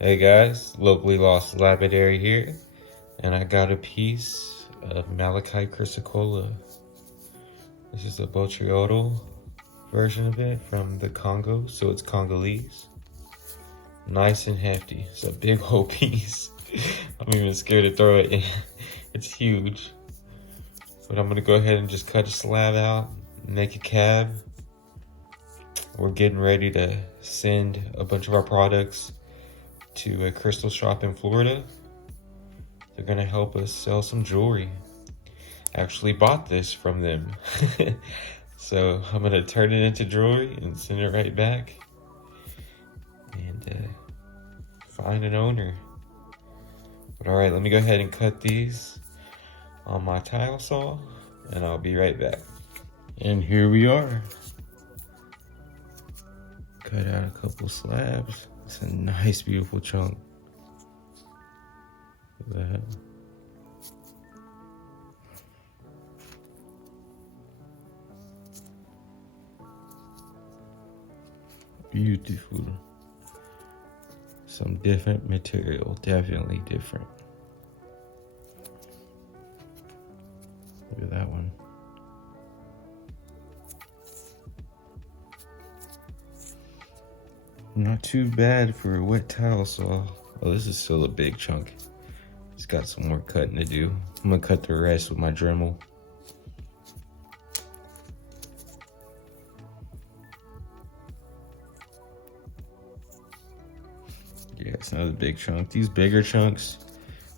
Hey guys, locally lost Lapidary here, and I got a piece of Malachite Chrysocolla. This is a botryoidal version of it from the Congo, so it's Congolese. Nice and hefty. It's a big old piece. I'm even scared to throw it in. It's huge. But I'm gonna go ahead and just cut a slab out, make a cab. We're getting ready to send a bunch of our products to a crystal shop in Florida. They're gonna help us sell some jewelry. I actually bought this from them. So I'm gonna turn it into jewelry and send it right back and find an owner. But all right, let me go ahead and cut these on my tile saw and I'll be right back. And here we are. Cut out a couple slabs. It's a nice, beautiful chunk. Look at that. Beautiful. Some different material, definitely different. Look at that one. Not too bad for a wet tile saw. Oh, this is still a big chunk. It's got some more cutting to do. I'm gonna cut the rest with my Dremel. Yeah, it's another big chunk. These bigger chunks,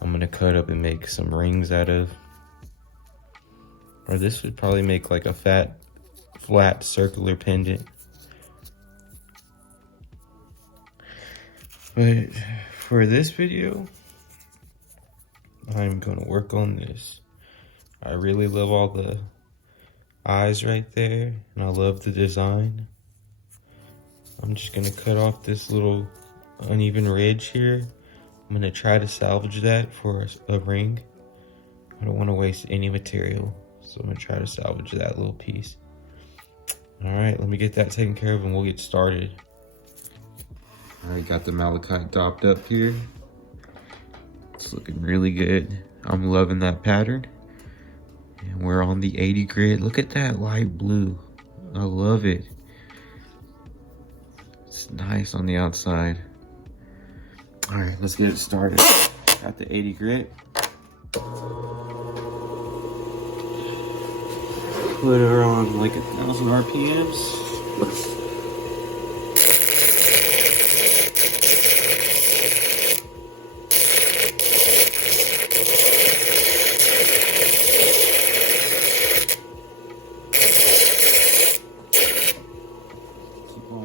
I'm gonna cut up and make some rings out of. Or this would probably make like a flat circular pendant. But for this video, I'm gonna work on this. I really love all the eyes right there, and I love the design. I'm just gonna cut off this little uneven ridge here. I'm gonna try to salvage that for a ring. I don't wanna waste any material, so I'm gonna try to salvage that little piece. All right, let me get that taken care of and we'll get started. All right, got the malachite dopped up here. It's looking really good. I'm loving that pattern. And we're on the 80 grit. Look at that light blue. I love it. It's nice on the outside. All right, let's get it started. Got the 80 grit. Put her on like 1,000 RPMs.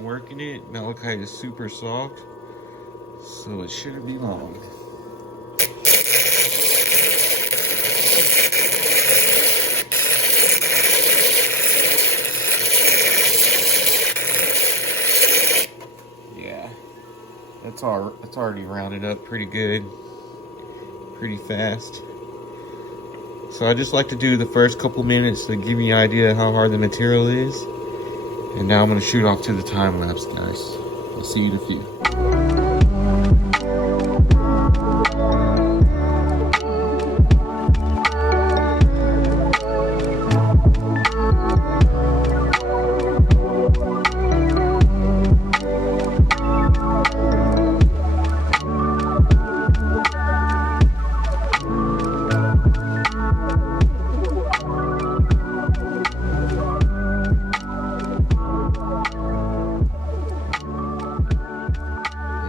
Working it. Malachite is super soft, so it shouldn't be long. Yeah, that's already rounded up pretty good, pretty fast. So I just like to do the first couple minutes to give me an idea how hard the material is. And now I'm gonna shoot off to the time lapse, guys. I'll see you in a few.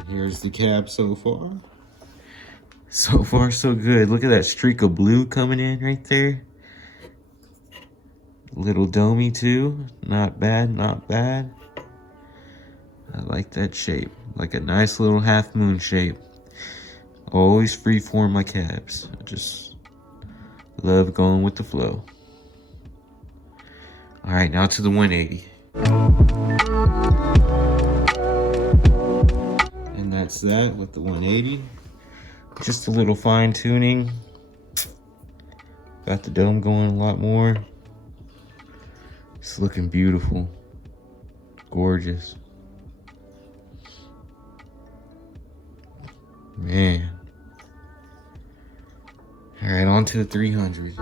Here's the cab so far. So far, so good. Look at that streak of blue coming in right there. Little domey too. Not bad, not bad. I like that shape. Like a nice little half moon shape. Always freeform my cabs. I just love going with the flow. All right, now to the 180. And that's that with the 180. Just a little fine tuning. Got the dome going a lot more. It's looking beautiful. Gorgeous. Man. All right, on to the 300.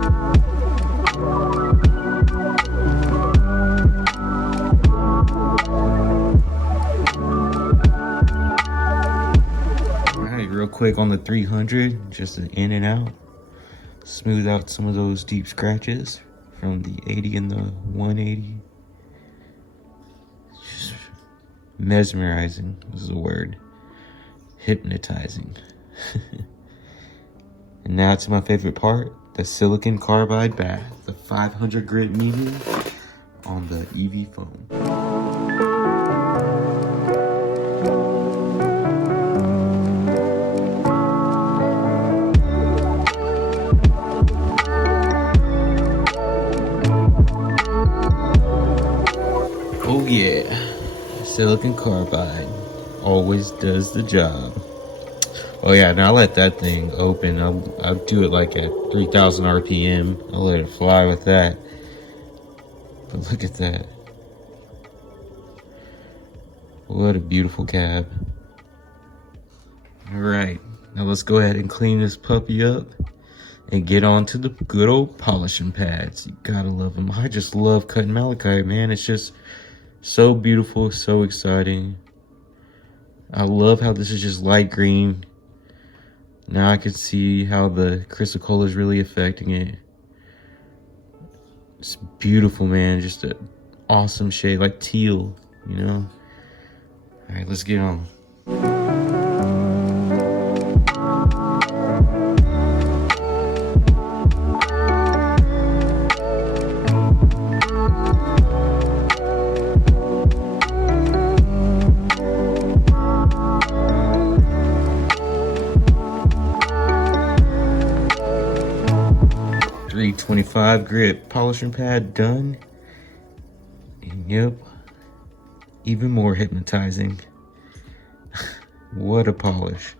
All right, real quick on the 300, just an in and out. Smooth out some of those deep scratches from the 80 and the 180. Just mesmerizing is the word. Hypnotizing. And now to my favorite part, the silicon carbide bath, the 500 grit medium on the EV foam. Oh yeah, silicon carbide always does the job. Oh yeah, now I let that thing open. I'll do it like at 3,000 RPM. I'll let it fly with that. But look at that. What a beautiful cab. All right, now let's go ahead and clean this puppy up and get on to the good old polishing pads. You gotta love them. I just love cutting malachite, man. It's just so beautiful, so exciting. I love how this is just light green. Now I can see how the Chrysocolla is really affecting it. It's beautiful, man. Just an awesome shade, like teal, you know? All right, let's get on. 325 grit polishing pad done. And yep, even more hypnotizing. What a polish.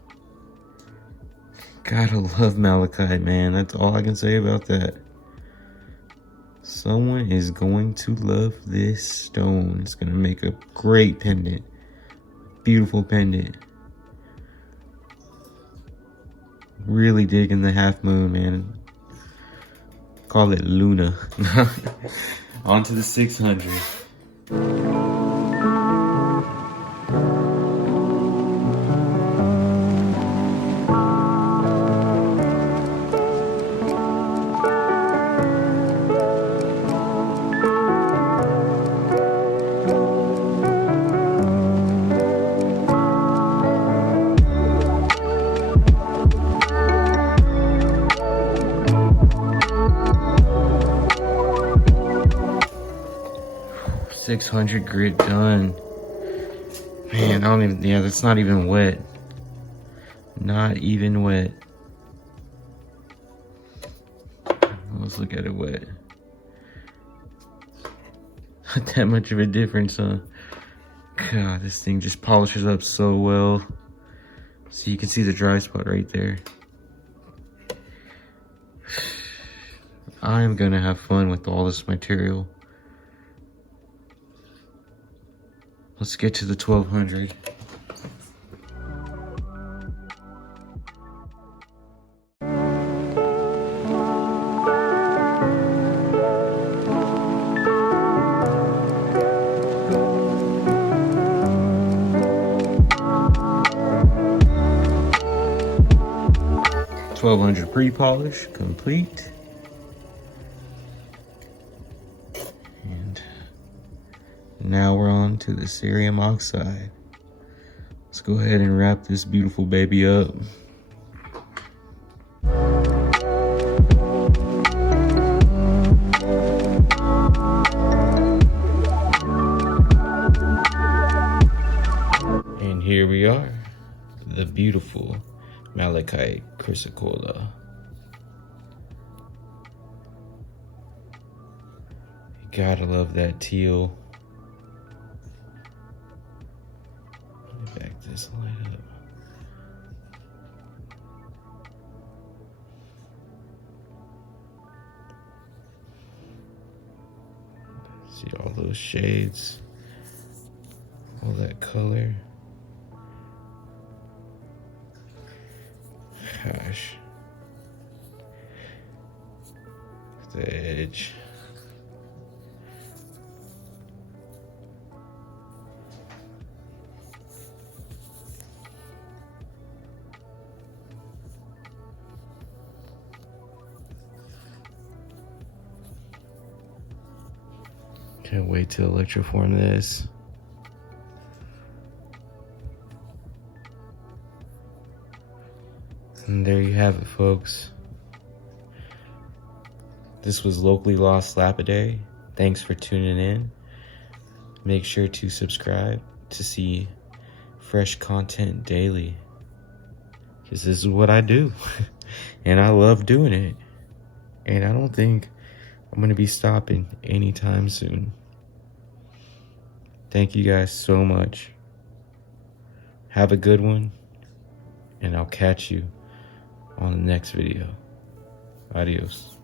Gotta love malachite, man. That's all I can say about that. Someone is going to love this stone. It's gonna make a great pendant. Beautiful pendant. Really digging the half moon, man. Call it Luna. On to the 600. .600 grit done. Man, I don't even, yeah, that's not even wet. Not even wet. Let's look at it wet. Not that much of a difference, huh? God, this thing just polishes up so well. So you can see the dry spot right there. I am gonna have fun with all this material. Let's get to the 1200. .1200 pre-polish complete. Now we're on to the cerium oxide. Let's go ahead and wrap this beautiful baby up. And here we are, the beautiful Malachite Chrysocolla. You gotta love that teal. Back this light up. See all those shades, all that color. Gosh. The edge. Can't wait to electroform this. And there you have it, folks. This was Locally Lost Lapidary. Thanks for tuning in. Make sure to subscribe to see fresh content daily, because this is what I do. And I love doing it. And I don't think I'm going to be stopping anytime soon. Thank you guys so much. Have a good one. And I'll catch you on the next video. Adios.